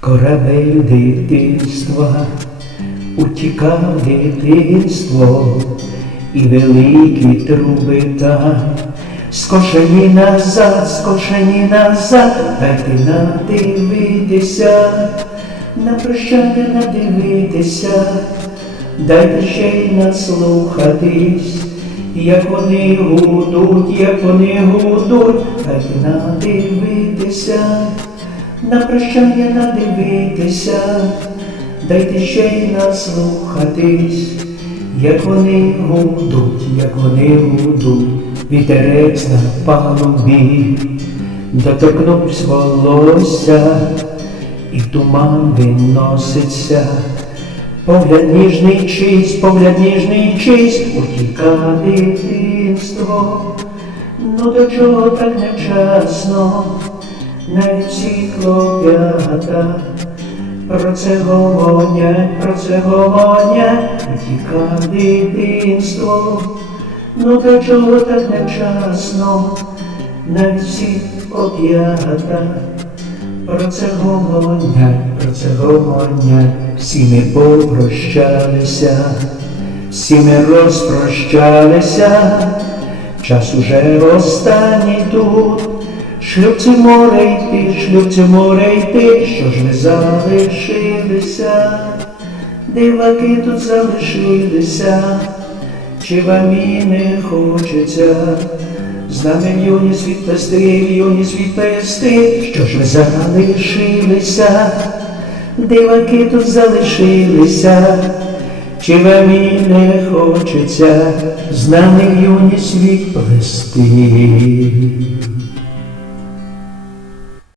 Корабель дитинства утікав дитинство, і великі труби там, скошені назад, скошені назад, дайте надивитися, на прощання надивитися, дайте ще й наслухатись, як вони гудуть, як вони гудуть, дайте надивитися на прощання надивитися, дайте ще й наслухатись, як вони гудуть, як вони гудуть, вітерець на палубі, доторкнувся волосся, і туман виноситься. Погляд ніжний чийсь, погляд ніжний чийсь, утіка дитинство, ну до чого так невчасно, навіть всі хлоп'ята про це говорять, про це говорять, утіка дитинство, ну до чого так невчасно, навіть всі хлоп'ята про це говорять, про це говорять, всі ми попрощалися, всі ми розпрощалися, час уже останній тут. Шлюбці море йти, шлюбці море йти, що ж ви залишилися, диваки тут залишилися, чи вам і не хочеться, з нами в юні світ в юні світ пести, що ж ми залишилися, диваки тут залишилися, чи вам і не хочеться, з нами світ плести.